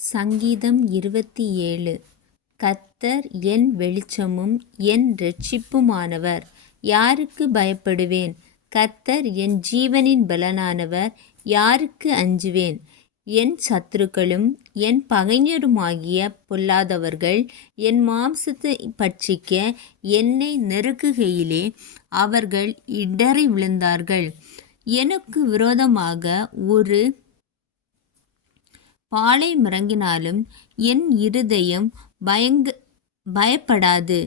சங்கீதம் 27. கர்த்தர் என் வெளிச்சமும் என் இரட்சிப்புமானவர், யாருக்கு பயப்படுவேன்? கர்த்தர் என் ஜீவனின் பலனானவர், யாருக்கு அஞ்சுவேன்? என் சத்துருக்களும் என் பகைஞருமாகிய பொல்லாதவர்கள் என் மாம்சத்தை பட்சிக்க என்னை நெருக்குகையிலே அவர்கள் இடறி விழுந்தார்கள். எனக்கு விரோதமாக ஒரு பாளையம் இறங்கினாலும் என் இருதயம் பயப்படாது.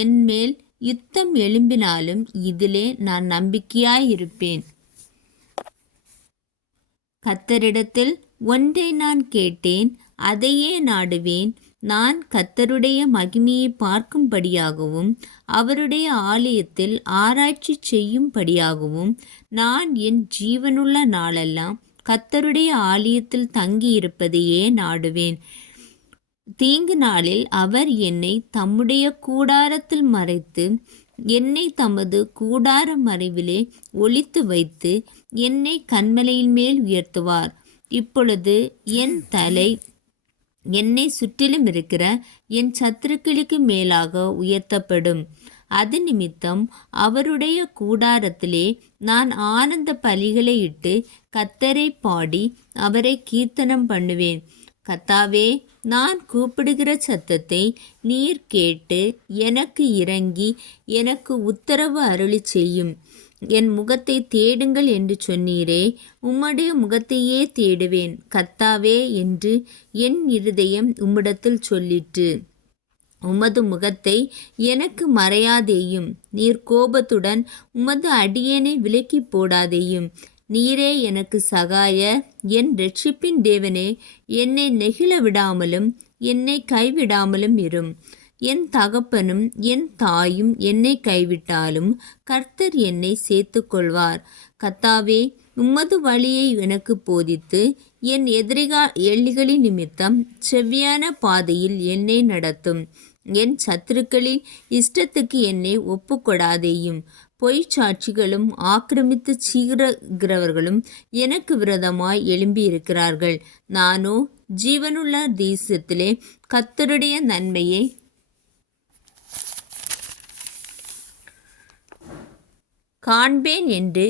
என்மேல் யுத்தம் எழும்பினாலும் இதிலே நான் நம்பிக்கையாயிருப்பேன். கர்த்தரிடத்தில் ஒன்றை நான் கேட்டேன், அதையே நாடுவேன். நான் கர்த்தருடைய மகிமையை பார்க்கும்படியாகவும் அவருடைய ஆலயத்தில் ஆராய்ச்சி செய்யும்படியாகவும் நான் என் ஜீவனுள்ள நாளெல்லாம் கர்த்தருடைய ஆலயத்தில் தங்கியிருப்பதையே நாடுவேன். தீங்கு நாளில் அவர் என்னை தம்முடைய கூடாரத்தில் மறைத்து என்னை தமது கூடார மறைவிலே ஒளித்து வைத்து என்னை கன்மலையின் மேல் உயர்த்துவார். இப்பொழுது என் தலை என்னை சுற்றிலும் இருக்கிற என் சத்துருக்களுக்கு மேலாக உயர்த்தப்படும். அது நிமித்தம் அவருடைய கூடாரத்திலே நான் ஆனந்த பலிகளை இட்டு கர்த்தரை பாடி அவரை கீர்த்தனம் பண்ணுவேன். கர்த்தாவே, நான் கூப்பிடுகிற சத்தத்தை நீர் கேட்டு எனக்கு இறங்கி எனக்கு உத்தரவு அருளி செய்யும். என் முகத்தை தேடுங்கள் என்று சொன்னீரே, உம்முடைய முகத்தையே தேடுவேன். கர்த்தாவே என்று என் இருதயம் உம்மிடத்தில் சொல்லிற்று. உமது முகத்தை எனக்கு மறையாதேயும். நீர் கோபத்துடன் உமது அடியேனை விலக்கி போடாதேயும். நீரே எனக்கு சகாயர், என் இரட்சிப்பின் தேவனே, என்னை நெகிழ விடாமலும் என்னை கைவிடாமலும் இரும். என் தகப்பனும் என் தாயும் என்னை கைவிட்டாலும் கர்த்தர் என்னை சேர்த்து கொள்வார். கர்த்தாவே, உம்மது வழியை எனக்கு போதித்து என் எதிரிகளின் நிமித்தம் செவ்வியான பாதையில் என்னை நடத்தும். என் சத்துருக்களின் இஷ்டத்துக்கு என்னை ஒப்புக்கொடாதேயும். பொய் சாட்சிகளும் ஆக்கிரமித்து சீறுகிறவர்களும் எனக்கு விரோதமாய் எழும்பியிருக்கிறார்கள். நானோ ஜீவனுள்ள தேசத்திலே கர்த்தருடைய நன்மையை காண்பேன் என்று